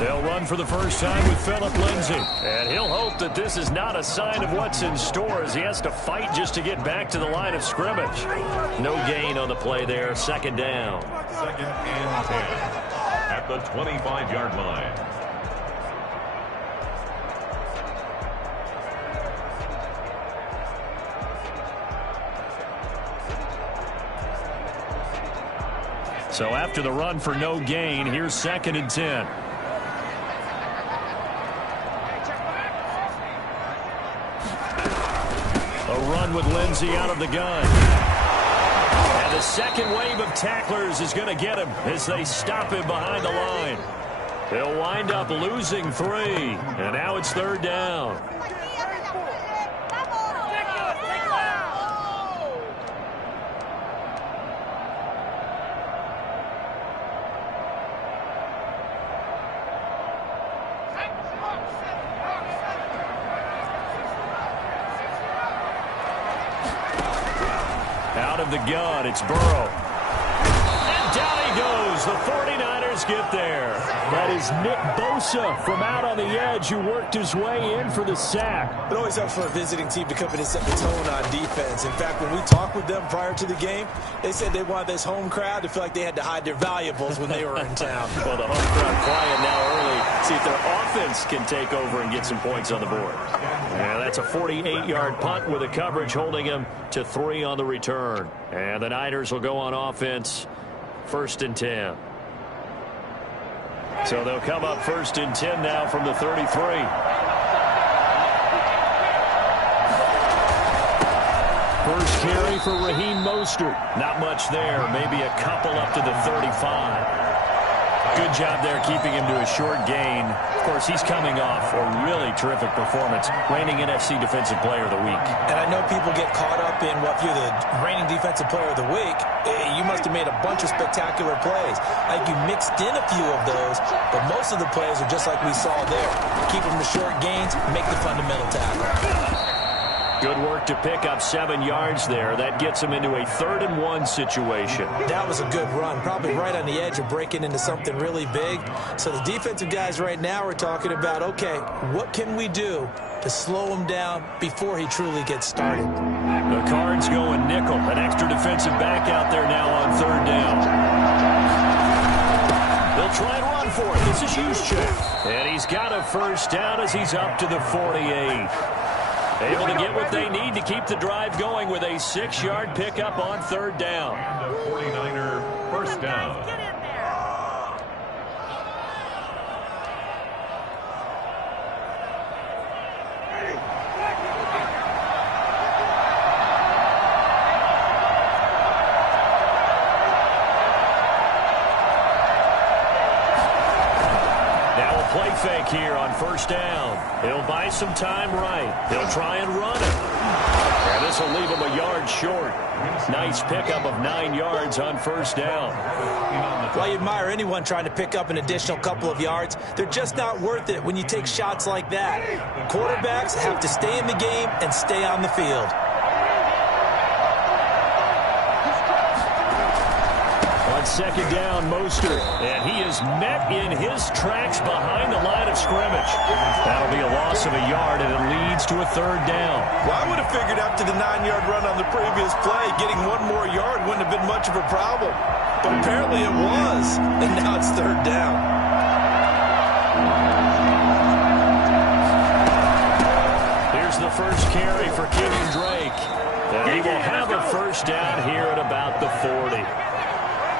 They'll run for the first time with Phillip Lindsay. And he'll hope that this is not a sign of what's in store as he has to fight just to get back to the line of scrimmage. No gain on the play there. Second down. Second and 10 at the 25-yard line. So after the run for no gain, here's second and 10. A run with Lindsay out of the gun. And the second wave of tacklers is going to get him as they stop him behind the line. They'll wind up losing 3. And now it's third down. Out of the gun, it's Burrow. And down he goes. The 49ers get there. That is Nick Bosa from out on the edge who worked his way in for the sack. It always helps for a visiting team to come in and set the tone on defense. In fact, when we talked with them prior to the game, they said they wanted this home crowd to feel like they had to hide their valuables when they were in town. Well, the home crowd quiet now early. See if their offense can take over and get some points on the board. Yeah, that's a 48-yard punt with a coverage holding him to 3 on the return. And the Niners will go on offense, first and 10. So they'll come up first and 10 now from the 33. First carry for Raheem Mostert. Not much there. Maybe a couple up to the 35. Good job there keeping him to a short gain. Of course, he's coming off a really terrific performance, reigning NFC Defensive Player of the Week. And I know people get caught up in, well, if you're the reigning Defensive Player of the Week, you must have made a bunch of spectacular plays. Like you mixed in a few of those, but most of the plays are just like we saw there. Keep them to short gains, make the fundamental tackle. Good work to pick up 7 yards there. That gets him into a 3rd and 1 situation. That was a good run, probably right on the edge of breaking into something really big. So the defensive guys right now are talking about, okay, what can we do to slow him down before he truly gets started? The Cards going nickel. An extra defensive back out there now on 3rd down. They'll try and run for it. This is Juszczyk. And he's got a first down as he's up to the 48. Able to get what they need to keep the drive going with a 6-yard pickup on 3rd down. And the 49er first down. Play fake here on first down. He'll buy some time right. He'll try and run it. And this will leave him a yard short. Nice pickup of 9 yards on first down. Well, I admire anyone trying to pick up an additional couple of yards. They're just not worth it when you take shots like that. Quarterbacks have to stay in the game and stay on the field. On second down, Mostert. And he is met in his tracks behind the line of scrimmage. That'll be a loss of a yard, and it leads to a 3rd down. Well, I would have figured after the 9-yard run on the previous play, getting 1 more yard wouldn't have been much of a problem. But apparently it was, and now it's 3rd down. Here's the first carry for Kenyon Drake. And he will have a first down here at about the 40.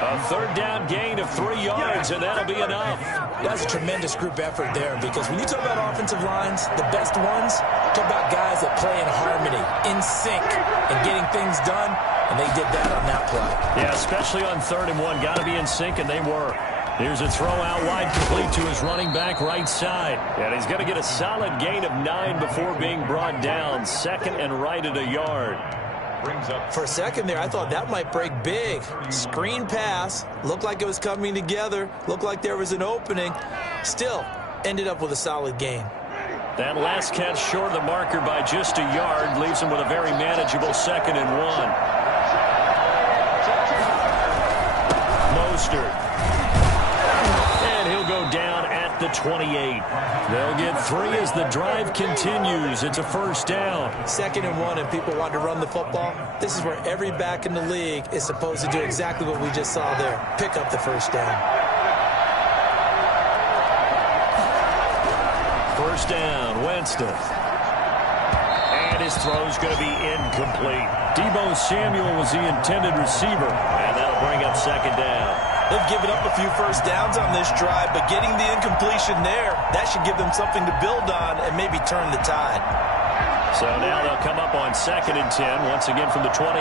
A 3rd down gain of 3 yards, and that'll be enough. That's a tremendous group effort there, because when you talk about offensive lines, the best ones, talk about guys that play in harmony, in sync, and getting things done, and they did that on that play. Yeah, especially on 3rd and 1. Got to be in sync, and they were. Here's a throw out wide, complete to his running back right side. And he's going to get a solid gain of 9 before being brought down. 2nd and right at a yard. For a second there, I thought that might break big. Screen pass. Looked like it was coming together. Looked like there was an opening. Still, ended up with a solid gain. That last catch short of the marker by just a yard leaves him with a very manageable 2nd and 1. Mostert. And he'll go down at the 28. They'll get 3 as the drive continues. It's a first down. 2nd and 1, and people want to run the football. This is where every back in the league is supposed to do exactly what we just saw there. Pick up the first down. First down, Winston. And his throw's going to be incomplete. Deebo Samuel was the intended receiver, and that'll bring up 2nd down. They've given up a few first downs on this drive, but getting the incompletion there, that should give them something to build on and maybe turn the tide. So now they'll come up on 2nd and 10, once again from the 28.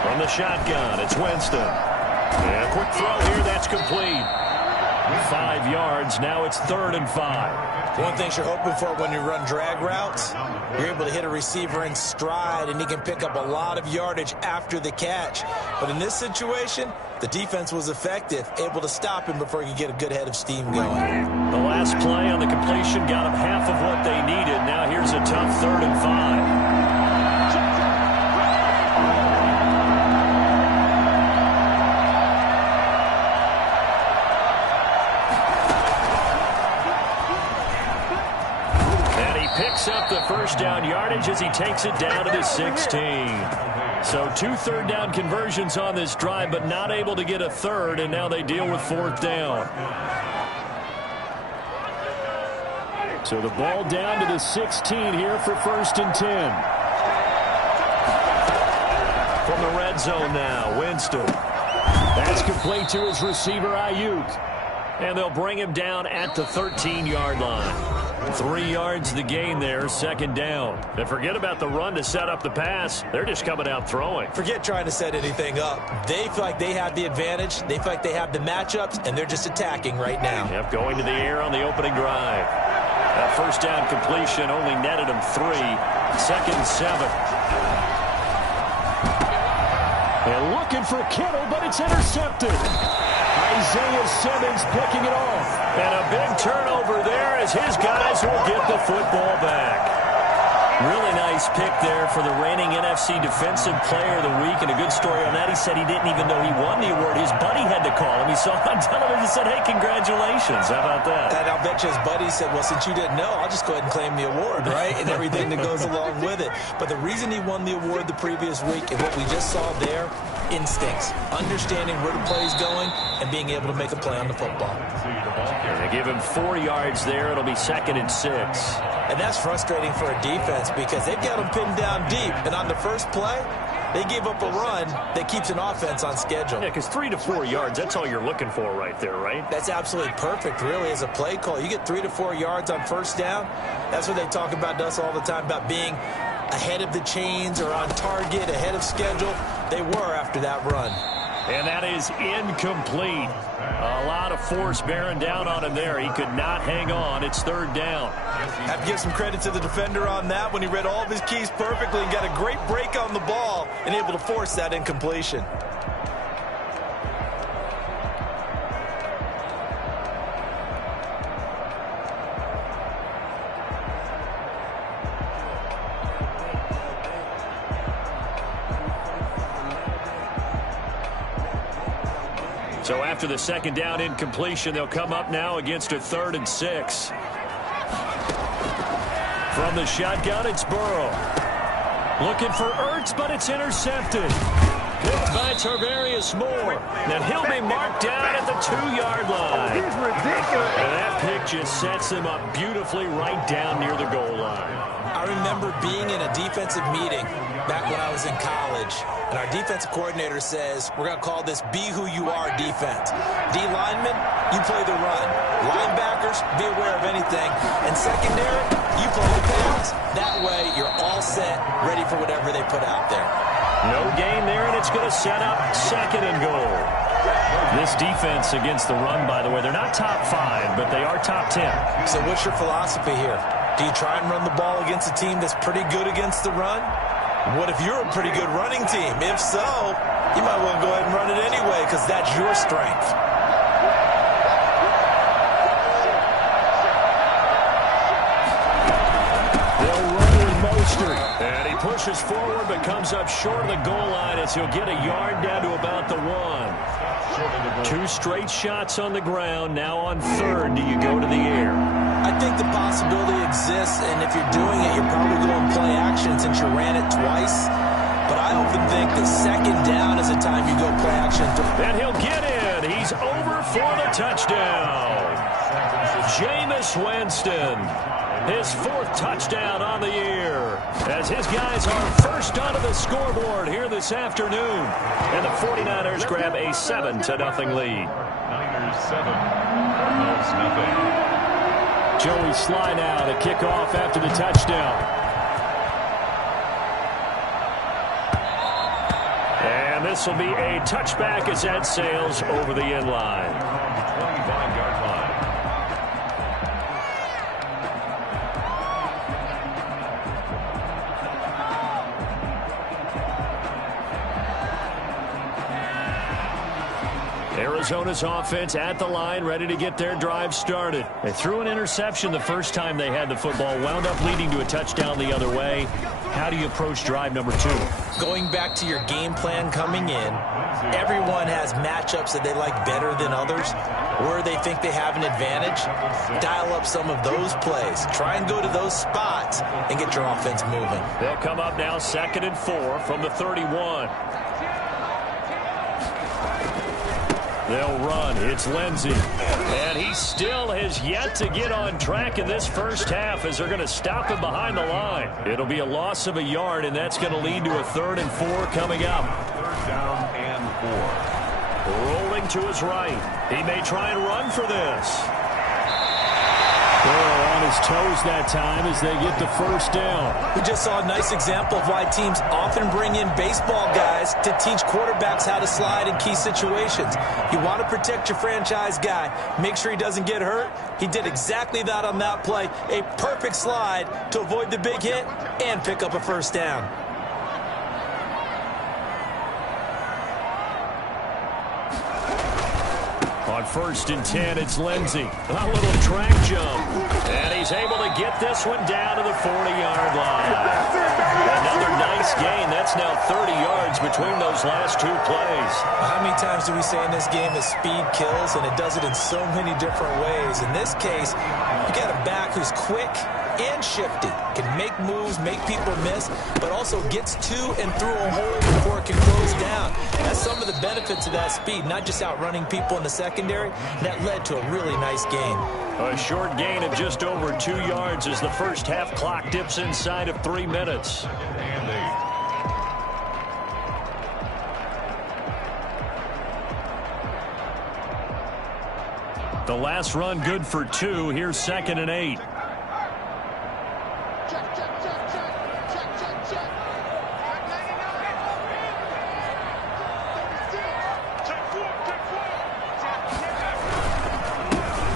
From the shotgun, it's Winston. And a quick throw here, that's complete. 5 yards, now it's 3rd and 5. One thing you're hoping for when you run drag routes, you're able to hit a receiver in stride, and he can pick up a lot of yardage after the catch. But in this situation, the defense was effective, able to stop him before he could get a good head of steam going. The last play on the completion got them half of what they needed. Now here's a tough 3rd and 5. Picks up the first down yardage as he takes it down to the 16. So 2 third-down conversions on this drive, but not able to get a third, and now they deal with 4th down. So the ball down to the 16 here for 1st and 10. From the red zone now, Winston. That's complete to his receiver, Ayuk. And they'll bring him down at the 13-yard line. 3 yards the gain there, 2nd down. And forget about the run to set up the pass. They're just coming out throwing. Forget trying to set anything up. They feel like they have the advantage. They feel like they have the matchups, and they're just attacking right now. Yep, going to the air on the opening drive. That first down completion only netted them 3. 2nd and 7. And looking for Kittle, but it's intercepted. Isaiah Simmons picking it off. And a big turnover there as his guys will get the football back. Really nice pick there for the reigning NFC Defensive Player of the Week. And a good story on that. He said he didn't even know he won the award. His buddy had to call him. He saw it on television and said, hey, congratulations. How about that? And I'll bet you his buddy said, well, since you didn't know, I'll just go ahead and claim the award, right? And everything that goes along with it. But the reason he won the award the previous week and what we just saw there, instincts, understanding where the play is going, and being able to make a play on the football. They give him 4 yards there. It'll be 2nd and 6. And that's frustrating for a defense because they've got them pinned down deep. And on the first play, they gave up a run that keeps an offense on schedule. Yeah, because 3 to 4 yards, that's all you're looking for right there, right? That's absolutely perfect, really, as a play call. You get 3 to 4 yards on first down. That's what they talk about to us all the time, about being ahead of the chains or on target, ahead of schedule. They were after that run. And that is incomplete. A lot of force bearing down on him there. He could not hang on. It's 3rd down. Have to give some credit to the defender on that when he read all of his keys perfectly and got a great break on the ball and able to force that incompletion. So after the 2nd down incompletion, they'll come up now against a 3rd and 6. From the shotgun, it's Burrow. Looking for Ertz, but it's intercepted. Picked by Tarvarius Moore. And he'll be marked down at the 2-yard line. He's ridiculous. And that pick just sets him up beautifully right down near the goal line. I remember being in a defensive meeting back when I was in college, and our defensive coordinator says, we're going to call this Be Who You Are defense. D linemen, you play the run. Linebackers, be aware of anything. And secondary, you play the pass. That way, you're all set, ready for whatever they put out there. No gain there, and it's going to set up 2nd and goal. This defense against the run, by the way, they're not top 5, but they are top 10. So what's your philosophy here? Do you try and run the ball against a team that's pretty good against the run? What if you're a pretty good running team? If so, you might want to go ahead and run it anyway because that's your strength. They'll run with Mostert. And he pushes forward but comes up short of the goal line as he'll get a yard down to about the 1. Two straight shots on the ground. Now on third, do you go to the air? I think the possibility exists, and if you're doing it, you're probably going to play action since you ran it twice. But I often think the second down is the time you go play action. And he'll get in. He's over for the touchdown. Jameis Winston, his fourth touchdown on the year, as his guys are first onto the scoreboard here this afternoon. And the 49ers grab a 7-0 lead. Niners 7, Cardinals nothing. Joey Sly now to kick off after the touchdown. And this will be a touchback as that sails over the end line. 25-yard line. Arizona's offense at the line, ready to get their drive started. They threw an interception the first time they had the football, wound up leading to a touchdown the other way. How do you approach drive number 2? Going back to your game plan coming in, everyone has matchups that they like better than others, where they think they have an advantage. Dial up some of those plays. Try and go to those spots and get your offense moving. They'll come up now 2nd and 4 from the 31. They'll run. It's Lindsey. And he still has yet to get on track in this first half as they're going to stop him behind the line. It'll be a loss of a yard, and that's going to lead to a 3rd and 4 coming up. 3rd down and 4. Rolling to his right. He may try and run for this. Burrow on his toes that time as they get the first down. We just saw a nice example of why teams often bring in baseball guys to teach quarterbacks how to slide in key situations. You want to protect your franchise guy. Make sure he doesn't get hurt. He did exactly that on that play. A perfect slide to avoid the big hit and pick up a first down. On 1st and 10, it's Lindsey. A little track jump. And he's able to get this one down to the 40-yard line. Another nice gain. That's now 30 yards between those last 2 plays. How many times do we say in this game that speed kills, and it does it in so many different ways? In this case, you got a back who's quick and shifty, can make moves, make people miss, but also gets to and through a hole before it can close down. That's some of the benefits of that speed, not just outrunning people in the secondary. That led to a really nice gain. A short gain of just over 2 yards as the first half clock dips inside of 3 minutes. And 8. The last run good for 2. Here's 2nd and 8.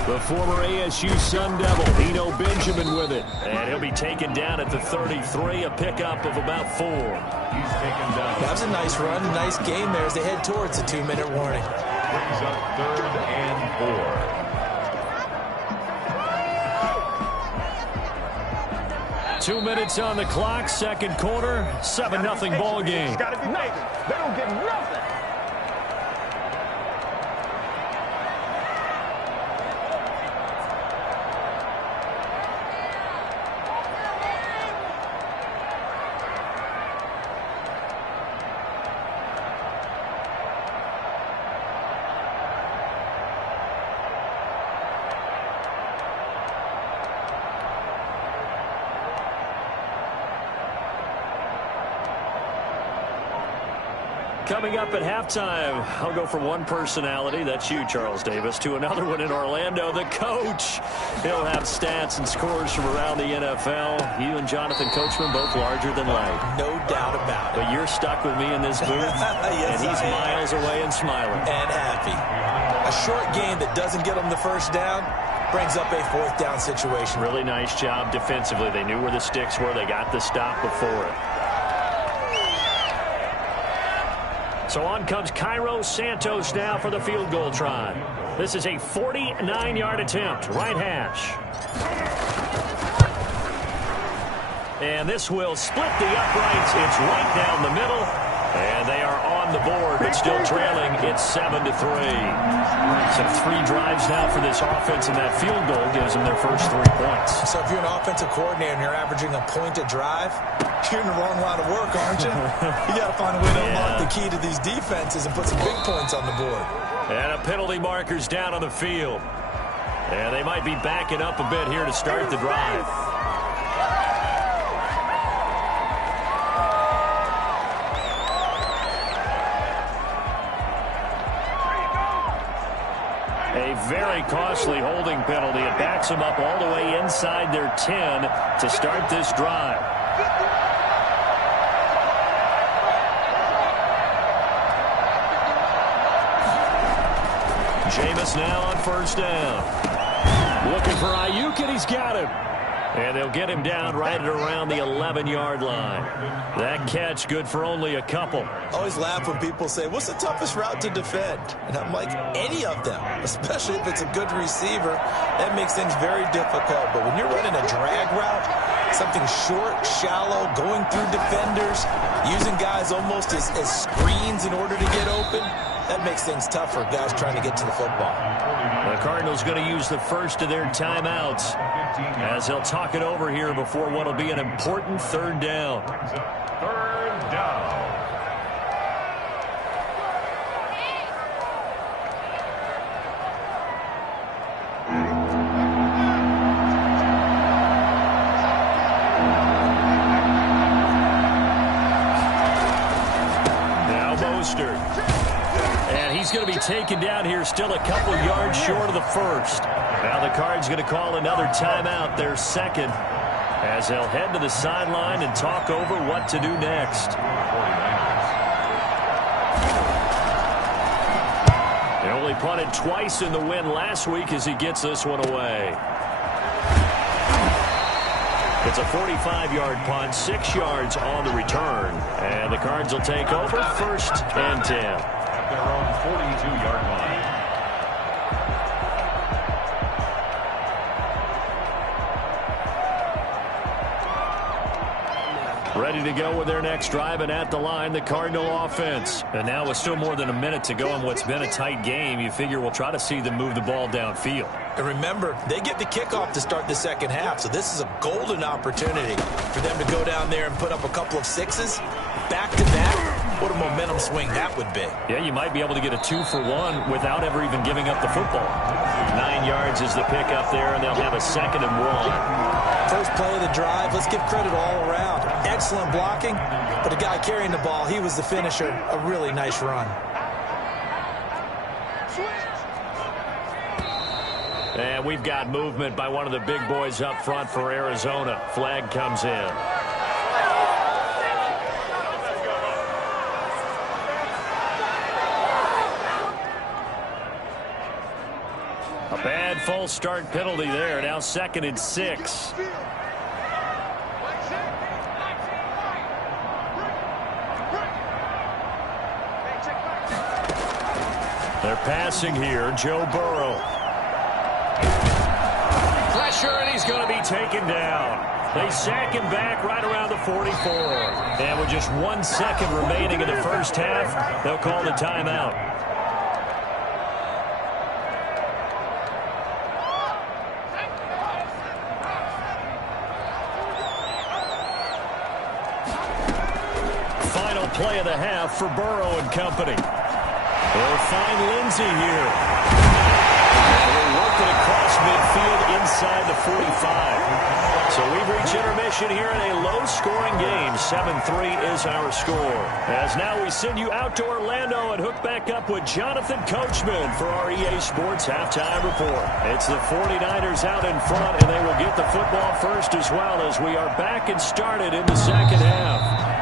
The former ASU Sun Devil, Eno Benjamin with it. And he'll be taken down at the 33, a pickup of about 4. He's taken down. That was a nice run, nice game there as they head towards the 2-minute warning. Brings up 3rd and 4. 2 minutes on the clock, second quarter, 7-0 ball game. Got to be making. They don't get nothing. Coming up at halftime, I'll go from one personality, that's you, Charles Davis, to another one in Orlando, the coach. He'll have stats and scores from around the NFL. You and Jonathan Coachman both larger than life. No doubt about it. But you're stuck with me in this booth, Yes, and he's miles away and smiling. And happy. A short game that doesn't get them the first down brings up a 4th down situation. Really nice job defensively. They knew where the sticks were. They got the stop before it. So on comes Cairo Santos now for the field goal try. This is a 49-yard attempt, right hash. And this will split the uprights. It's right down the middle. And they are on the board, but still trailing. It's 7-3. So 3 drives now for this offense, and that field goal gives them their first 3 points. So if you're an offensive coordinator and you're averaging a point a drive, you're in the wrong line of work, aren't you? You got to find a way to unlock the key to these defenses and put some big points on the board. And a penalty marker's down on the field. And they might be backing up a bit here to start the drive. A very costly holding penalty. It backs them up all the way inside their 10 to start this drive. Jameis now on first down. Looking for Ayuk, and he's got him. And they'll get him down right at around the 11-yard line. That catch good for only a couple. I always laugh when people say, what's the toughest route to defend? And I'm like, any of them, especially if it's a good receiver. That makes things very difficult. But when you're running a drag route, something short, shallow, going through defenders, using guys almost as screens in order to get open, that makes things tough for guys trying to get to the football. The Cardinals going to use the first of their timeouts as they'll talk it over here before what will be an important 3rd down. 3rd down. Now Mostert. And he's going to be taken down here still a couple yards short of the first. Now the Cards going to call another timeout, their second, as they'll head to the sideline and talk over what to do next. They only punted twice in the win last week as he gets this one away. It's a 45-yard punt, 6 yards on the return. And the Cards will take over 1st and 10. At their own 42-yard line. Ready to go with their next drive, and at the line, the Cardinal offense. And now with still more than a minute to go in what's been a tight game, you figure we'll try to see them move the ball downfield. And remember, they get the kickoff to start the second half, so this is a golden opportunity for them to go down there and put up a couple of sixes back-to-back. What a momentum swing that would be. Yeah, you might be able to get a 2-for-1 without ever even giving up the football. 9 yards is the pickup there, and they'll have a 2nd and 1. First play of the drive, let's give credit all around. Excellent blocking, but the guy carrying the ball, he was the finisher. A really nice run. And we've got movement by one of the big boys up front for Arizona. Flag comes in. A bad false start penalty there. Now 2nd and 6. They're passing here. Joe Burrow. Pressure, and he's going to be taken down. They sack him back right around the 44. And with just 1 second remaining in the first half, they'll call the timeout. Final play of the half for Burrow and company. They'll find Lindsey here. They'll work it across midfield inside the 45. So we've reached intermission here in a low-scoring game. 7-3 is our score. As now we send you out to Orlando and hook back up with Jonathan Coachman for our EA Sports Halftime Report. It's the 49ers out in front, and they will get the football first as well as we are back and started in the second half.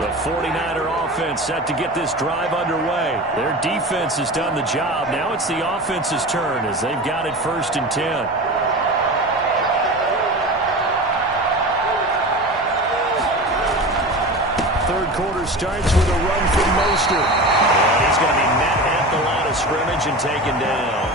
The 49er offense set to get this drive underway. Their defense has done the job. Now it's the offense's turn as they've got it 1st and 10. third quarter starts with a run from Mostert. And he's going to be met at the line of scrimmage and taken down.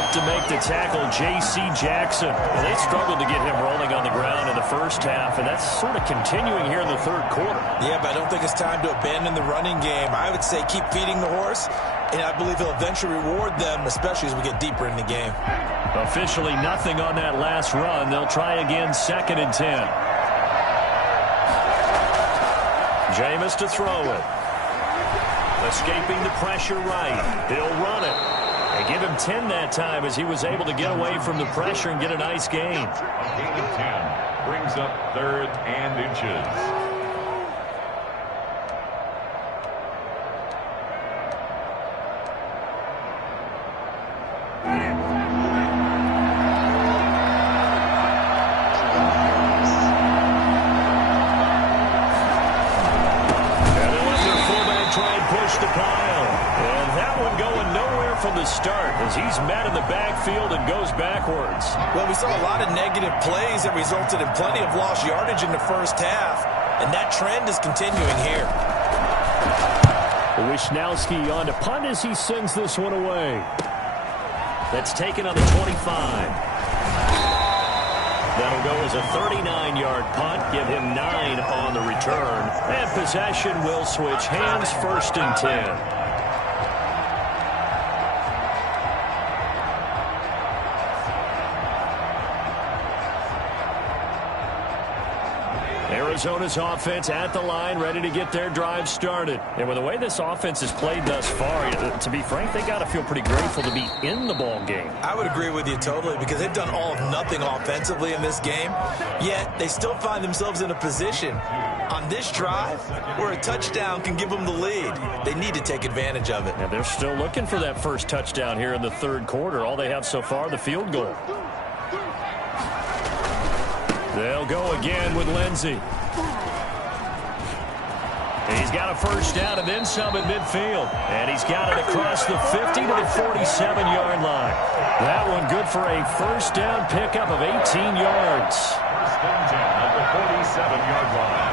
Up to make the tackle, J.C. Jackson. Well, they struggled to get him rolling on the ground in the first half, and that's sort of continuing here in the third quarter. Yeah, but I don't think it's time to abandon the running game. I would say keep feeding the horse, and I believe he'll eventually reward them, especially as we get deeper in the game. Officially nothing on that last run. They'll try again, 2nd and 10. Jameis to throw it. Escaping the pressure right. He'll run it. They give him 10 that time as he was able to get away from the pressure and get a nice gain. A gain of 10 brings up 3rd and inches. From the start as he's met in the backfield and goes backwards. Well, we saw a lot of negative plays that resulted in plenty of lost yardage in the first half, and that trend is continuing here. Wishnowski on to punt as he sends this one away. That's taken on the 25. That'll go as a 39-yard punt, give him 9 on the return, and possession will switch hands, 1st and 10. Arizona's offense at the line, ready to get their drive started. And with the way this offense has played thus far, to be frank, they got to feel pretty grateful to be in the ball game. I would agree with you totally because they've done all of nothing offensively in this game, yet they still find themselves in a position on this drive where a touchdown can give them the lead. They need to take advantage of it. And they're still looking for that first touchdown here in the third quarter. All they have so far, the field goal. They'll go again with Lindsey. He's got a first down and then some at midfield. And he's got it across the 50 to the 47-yard line. That one good for a first down pickup of 18 yards. 1st and 10 at the 47-yard line.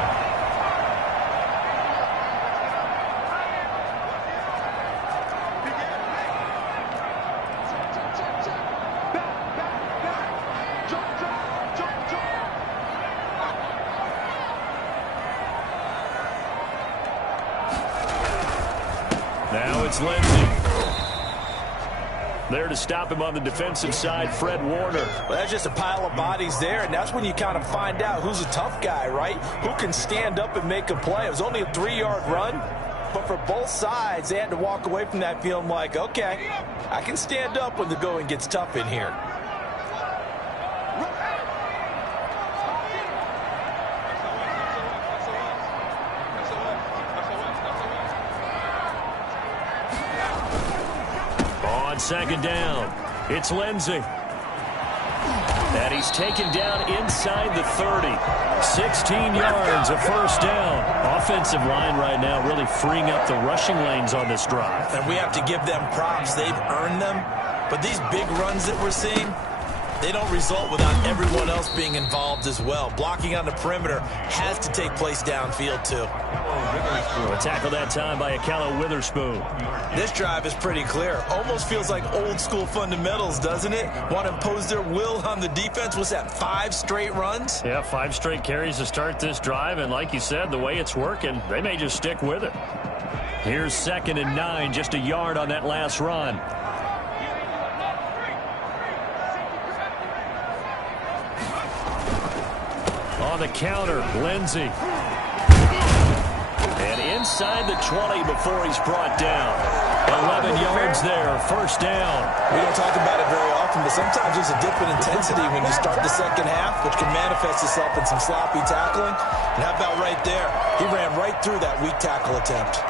Now it's Lindsey. There to stop him on the defensive side, Fred Warner. Well, that's just a pile of bodies there, and that's when you kind of find out who's a tough guy, right? Who can stand up and make a play. It was only a 3-yard run, but for both sides, they had to walk away from that feeling like, okay, I can stand up when the going gets tough in here. On 2nd down, it's Lindsey. And he's taken down inside the 30. 16 yards, a first down. Offensive line right now really freeing up the rushing lanes on this drive. And we have to give them props. They've earned them. But these big runs that we're seeing, they don't result without everyone else being involved as well. Blocking on the perimeter has to take place downfield, too. A tackle that time by Akello Witherspoon. This drive is pretty clear. Almost feels like old-school fundamentals, doesn't it? Want to impose their will on the defense. Was that 5 straight runs? Yeah, 5 straight carries to start this drive. And like you said, the way it's working, they may just stick with it. Here's 2nd and 9, just a yard on that last run. On the counter, Lindsey. And inside the 20 before he's brought down. 11 yards there, first down. We don't talk about it very often, but sometimes there's a dip in intensity when you start the second half, which can manifest itself in some sloppy tackling. And how about right there? He ran right through that weak tackle attempt.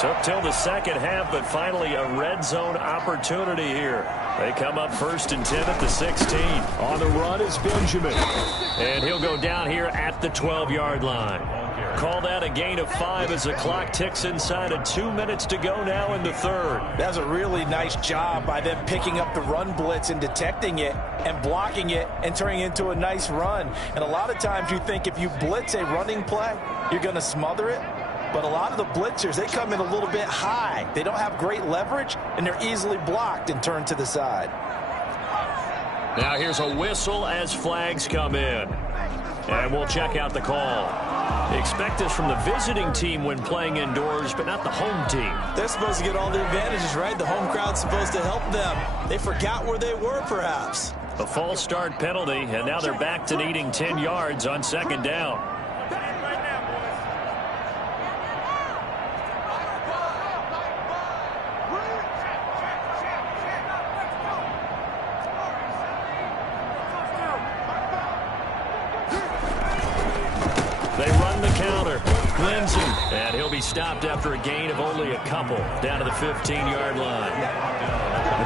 Took till the second half, but finally a red zone opportunity here. They come up 1st and 10 at the 16. On the run is Benjamin. And he'll go down here at the 12-yard line. Call that a gain of 5 as the clock ticks inside of 2 minutes to go now in the third. That's a really nice job by them picking up the run blitz and detecting it and blocking it and turning it into a nice run. And a lot of times you think if you blitz a running play, you're going to smother it. But a lot of the blitzers, they come in a little bit high. They don't have great leverage, and they're easily blocked and turned to the side. Now here's a whistle as flags come in. And we'll check out the call. Expect this from the visiting team when playing indoors, but not the home team. They're supposed to get all the advantages, right? The home crowd's supposed to help them. They forgot where they were, perhaps. A false start penalty, and now they're back to needing 10 yards on second down. They run the counter. Clemson, and he'll be stopped after a gain of only a couple down to the 15-yard line.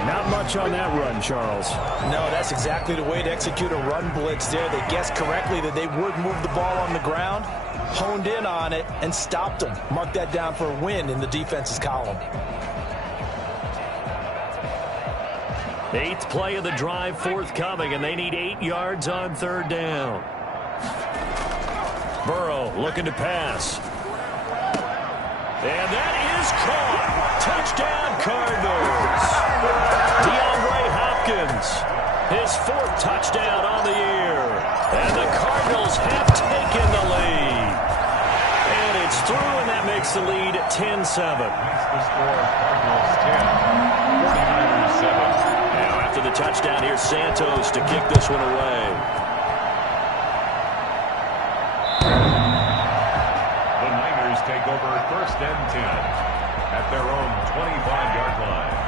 Not much on that run, Charles. No, that's exactly the way to execute a run blitz there. They guessed correctly that they would move the ball on the ground, honed in on it, and stopped them. Mark that down for a win in the defense's column. 8th play of the drive forthcoming, and they need 8 yards on third down. Burrow looking to pass. And that is caught. Touchdown, Cardinals. DeAndre Hopkins, his 4th touchdown on the year. And the Cardinals have taken the lead. And it's through, and that makes the lead 10-7. The score, Cardinals 10, 49ers 7. Now after the touchdown, here's Santos to kick this one away. Take over 1st and 10 at their own 25-yard line.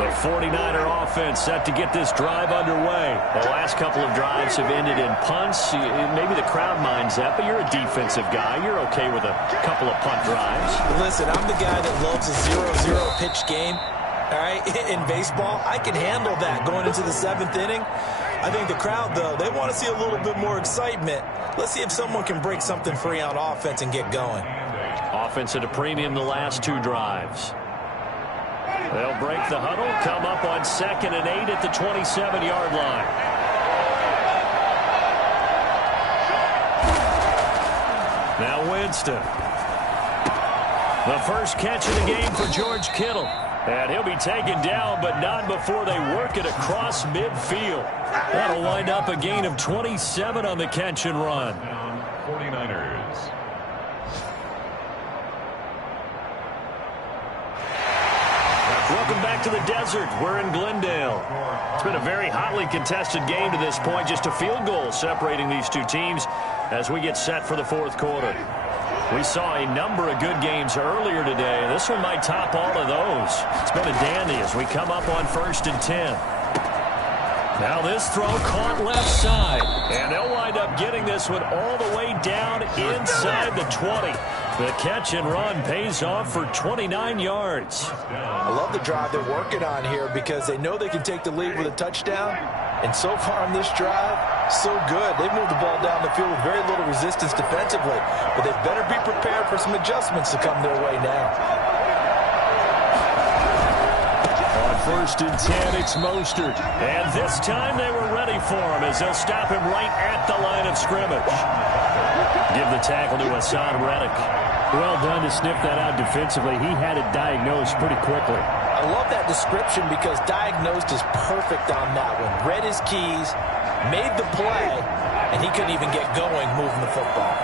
The 49er offense set to get this drive underway. The last couple of drives have ended in punts. Maybe the crowd minds that, but you're a defensive guy. You're okay with a couple of punt drives. Listen, I'm the guy that loves a 0-0 pitch game. All right, in baseball, I can handle that going into the 7th inning. I think the crowd, though, they want to see a little bit more excitement. Let's see if someone can break something free on offense and get going. Offense at a premium the last 2 drives. They'll break the huddle, come up on 2nd and 8 at the 27-yard line. Now Winston. The first catch of the game for George Kittle. And he'll be taken down, but not before they work it across midfield. That'll wind up a gain of 27 on the catch and run. 49ers. Welcome back to the desert. We're in Glendale. It's been a very hotly contested game to this point. Just a field goal separating these two teams as we get set for the 4th quarter. We saw a number of good games earlier today. This one might top all of those. It's been a dandy as we come up on 1st and 10. Now this throw caught left side. And they'll wind up getting this one all the way down inside the 20. The catch and run pays off for 29 yards. I love the drive they're working on here because they know they can take the lead with a touchdown. And so far on this drive, so good. They've moved the ball down the field with very little resistance defensively. But they better be prepared for some adjustments to come their way now. On 1st and 10, it's Mostert. And this time they were ready for him as they'll stop him right at the line of scrimmage. Give the tackle to Hassan Reddick. Well done to sniff that out defensively. He had it diagnosed pretty quickly. I love that description because diagnosed is perfect on that one. Read his keys, made the play, and he couldn't even get going moving the football.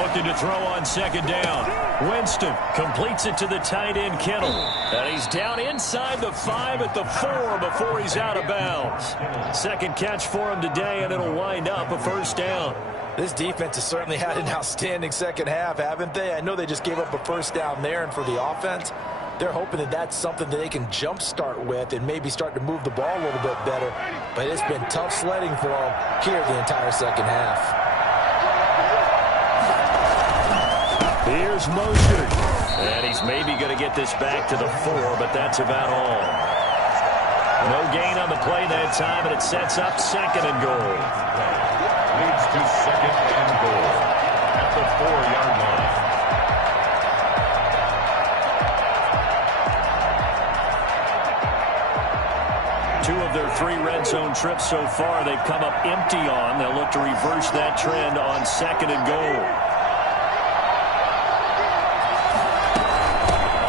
Looking to throw on 2nd down. Winston completes it to the tight end, Kittle. And he's down inside the 5 at the 4 before he's out of bounds. 2nd catch for him today, and it'll wind up a 1st down. This defense has certainly had an outstanding 2nd half, haven't they? I know they just gave up a 1st down there, and for the offense, they're hoping that that's something that they can jumpstart with and maybe start to move the ball a little bit better. But it's been tough sledding for them here the entire 2nd half. Here's Mostert. And he's maybe going to get this back to the 4, but that's about all. No gain on the play that time, and it sets up 2nd and goal. Leads to 2nd and goal at the 4-yard line. Two of their 3 red zone trips so far, they've come up empty on. They'll look to reverse that trend on 2nd and goal.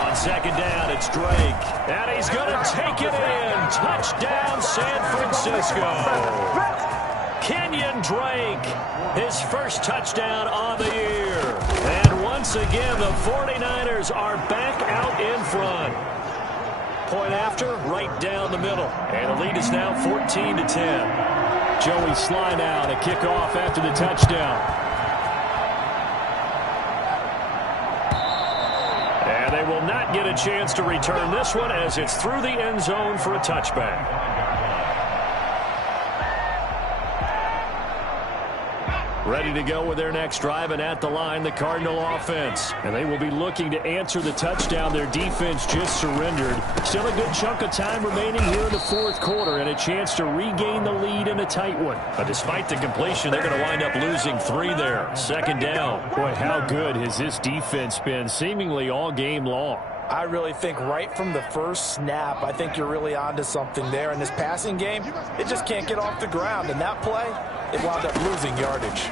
On 2nd down, it's Drake. And he's going to take it in. Touchdown, San Francisco. Kenyon Drake, his first touchdown on the year. And once again, the 49ers are back out in front. Point after, right down the middle. And the lead is now 14-10. Joey Sly now to kick off after the touchdown. And they will not get a chance to return this one as it's through the end zone for a touchback. Ready to go with their next drive, and at the line, the Cardinal offense. And they will be looking to answer the touchdown their defense just surrendered. Still a good chunk of time remaining here in the 4th quarter, and a chance to regain the lead in a tight one. But despite the completion, they're going to wind up losing 3 there. 2nd down. Boy, how good has this defense been seemingly all game long? I really think right from the first snap, I think you're really onto something there. In this passing game, it just can't get off the ground. And that play, it wound up losing yardage.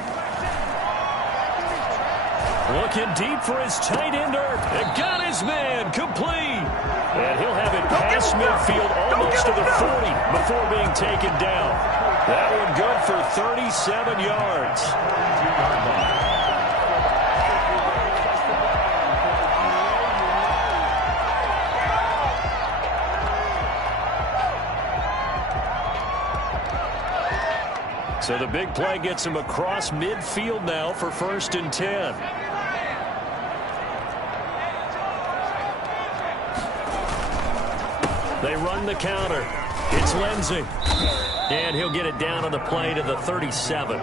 Looking deep for his tight ender. And got his man complete. And he'll have it past midfield almost to the 40 before being taken down. That one good for 37 yards. So the big play gets him across midfield now for 1st and 10. They run the counter. It's Lindsey. And he'll get it down on the play to the 37.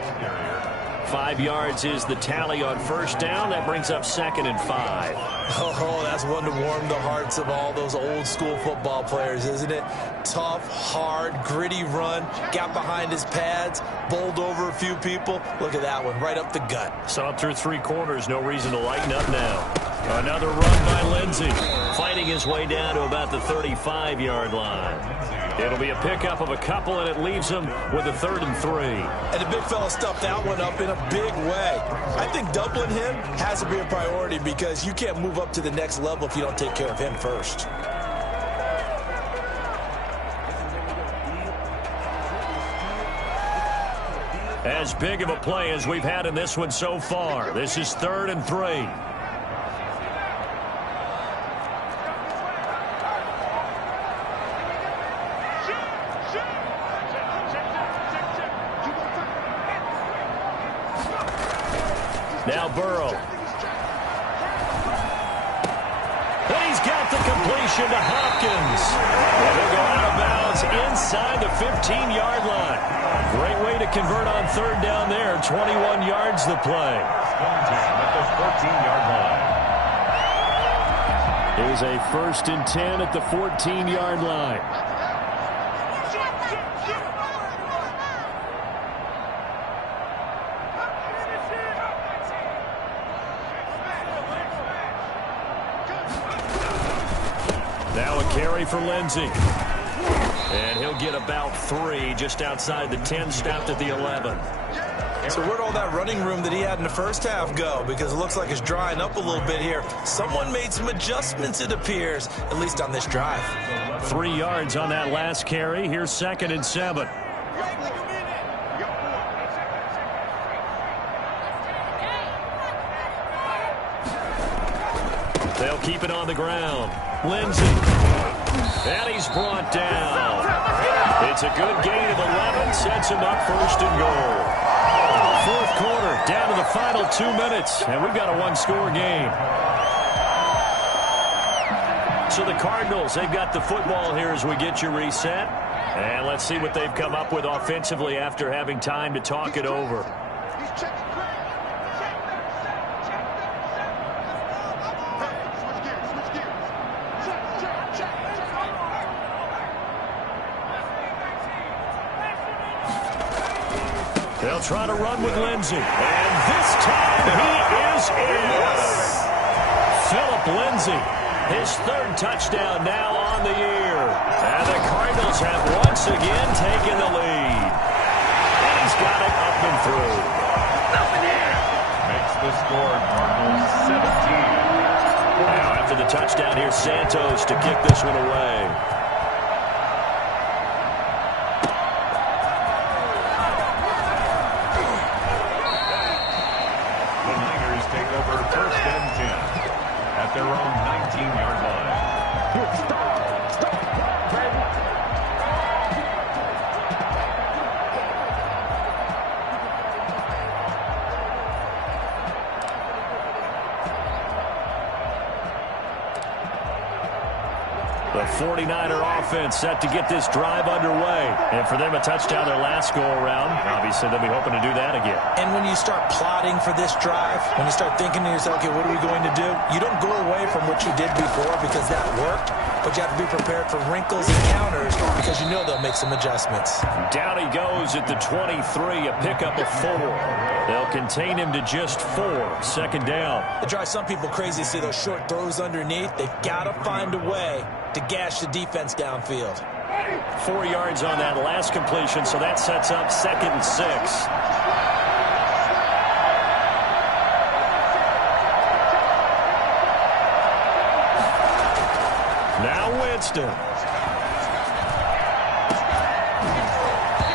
5 yards is the tally on 1st down. That brings up 2nd and 5. Oh, that's one to warm the hearts of all those old school football players, isn't it? Tough, hard, gritty run. Got behind his pads, bowled over a few people. Look at that one, right up the gut. So up through 3 quarters, no reason to lighten up now. Another run by Lindsey, fighting his way down to about the 35-yard line. It'll be a pickup of a couple, and it leaves him with a 3rd and 3. And the big fella stuffed that one up in a big way. I think doubling him has to be a priority because you can't move up to the next level if you don't take care of him first. As big of a play as we've had in this one so far. This is 3rd and 3. Now Burrow. And he's got the completion to Hopkins. And they'll go out of bounds inside the 15-yard line. Great way to convert on 3rd down there. 21 yards the play. At the 14-yard line. Here's a 1st and 10 at the 14-yard line. Now a carry for Lindsey. And he'll get about 3 just outside the 10, stopped at the 11. So where'd all that running room that he had in the first half go? Because it looks like it's drying up a little bit here. Someone made some adjustments, it appears, at least on this drive. 3 yards on that last carry. Here's 2nd and 7. They'll keep it on the ground. Lindsey. And he's brought down. It's a good gain of 11. Sets him up 1st and goal. 4th quarter, down to the final 2 minutes. And we've got a 1-score game. So the Cardinals, they've got the football here as we get you reset. And let's see what they've come up with offensively after having time to talk it over. They'll try to run with Lindsay. And this time he is in. Philip Lindsay, his third touchdown now on the year. And the Cardinals have once again taken the lead. And he's got it up and through. Nothing here. Makes the score Cardinals 17. Now after the touchdown, here's Santos to kick this one away. The Niners take over first and 10 at their own 19-yard line. Stop, baby. The 49er offense set to get this drive underway. And for them, a touchdown their last go-around. Obviously, they'll be hoping to do that again. And when you start plotting for this drive, when you start thinking to yourself, okay, what are we going to do? You don't go away from what you did before because that worked, but you have to be prepared for wrinkles and counters because you know they'll make some adjustments. Down he goes at the 23, a pickup of 4. They'll contain him to just 4. Second down. It drives some people crazy to see those short throws underneath. They've got to find a way to gash the defense downfield. 4 yards on that last completion, so that sets up 2nd and 6. Now Winston.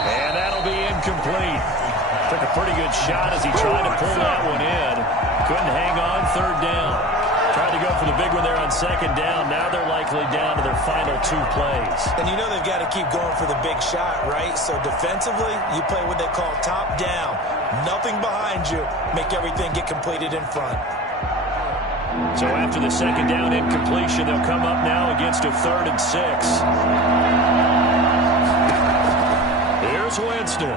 And that'll be incomplete. Took a pretty good shot as he tried to pull that one in. Couldn't hang on. 3rd down. Tried to go for the big one there on 2nd down. Now they're likely down to their final 2 plays. And you know they've got to keep going for the big shot, right? So defensively, you play what they call top down. Nothing behind you. Make everything get completed in front. So after the 2nd down incompletion, they'll come up now against a 3rd and 6. Here's Winston.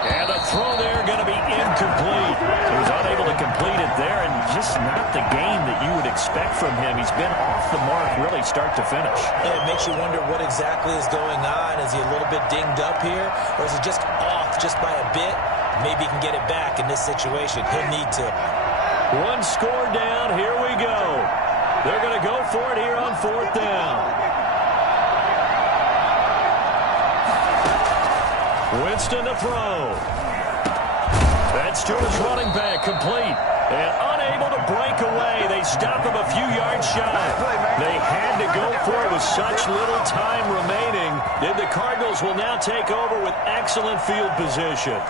And the throw there going to be incomplete. He was unable to complete it there, and just not the game that you would expect from him. He's been off the mark really start to finish. And it makes you wonder what exactly is going on. Is he a little bit dinged up here, or is he just off just by a bit? Maybe he can get it back in this situation. He'll need to. 1 score down. Here we go. They're going to go for it here on 4th down. Winston to throw. That's to his running back, complete. And unable to break away. They stop him a few yards shy. They had to go for it with such little time remaining. And the Cardinals will now take over with excellent field position.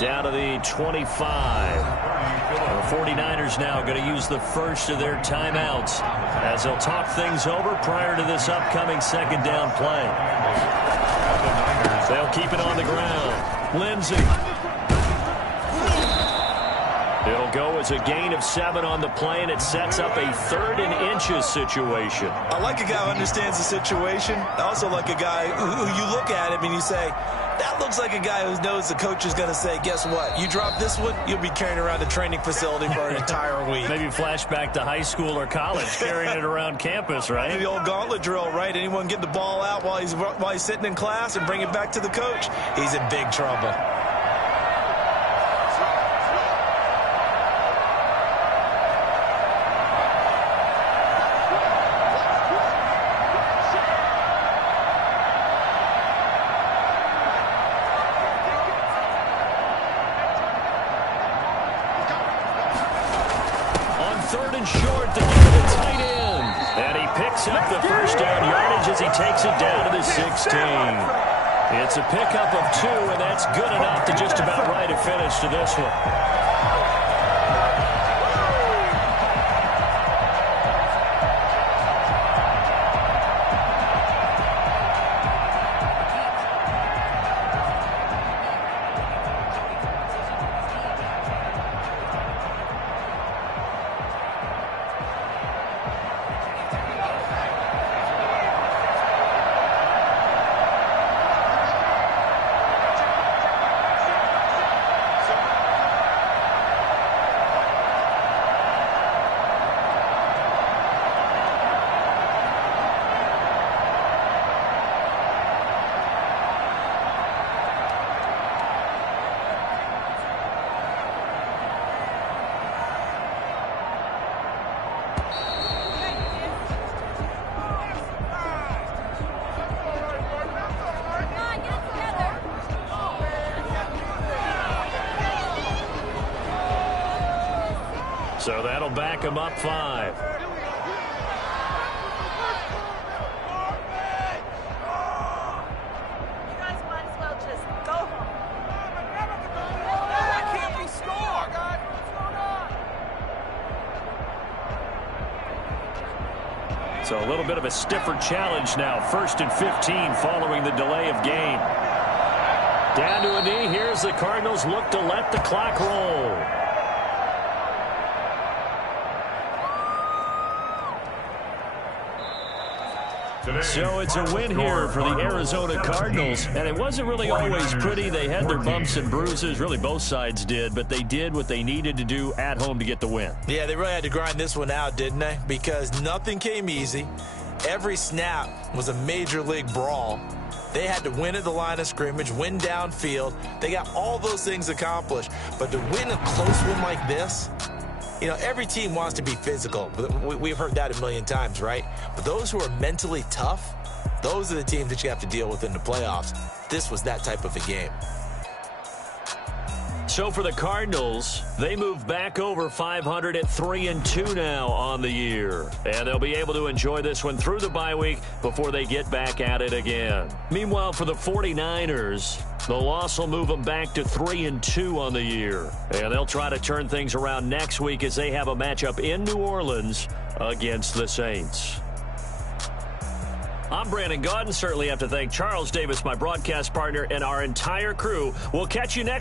Down to the 25. The 49ers now going to use the first of their timeouts as they'll talk things over prior to this upcoming 2nd down play. They'll keep it on the ground. Lindsay. It'll go as a gain of 7 on the play, and it sets up a 3rd and inches situation. I like a guy who understands the situation. I also like a guy who you look at him and you say, that looks like a guy who knows the coach is going to say, guess what? You drop this one, you'll be carrying around the training facility for an entire week. Maybe flashback to high school or college, carrying it around campus, right? The old gauntlet drill, right? Anyone get the ball out while he's sitting in class and bring it back to the coach? He's in big trouble. Takes it down to the 16. It's a pickup of 2, and that's good enough to just about write a finish to this one. So that'll back him up 5. So a little bit of a stiffer challenge now. 1st and 15 following the delay of game. Down to a knee. Here's the Cardinals look to let the clock roll. So it's a win here for the Arizona Cardinals. And it wasn't really always pretty. They had their bumps and bruises. Really, both sides did. But they did what they needed to do at home to get the win. Yeah, they really had to grind this one out, didn't they? Because nothing came easy. Every snap was a major league brawl. They had to win at the line of scrimmage, win downfield. They got all those things accomplished. But to win a close one like this, you know, every team wants to be physical. We've heard that a million times, right? But those who are mentally tough, those are the teams that you have to deal with in the playoffs. This was that type of a game. So for the Cardinals, they move back over 500 at 3-2 now on the year. And they'll be able to enjoy this one through the bye week before they get back at it again. Meanwhile, for the 49ers, the loss will move them back to 3-2 on the year. And they'll try to turn things around next week as they have a matchup in New Orleans against the Saints. I'm Brandon Gaudin. Certainly have to thank Charles Davis, my broadcast partner, and our entire crew. We'll catch you next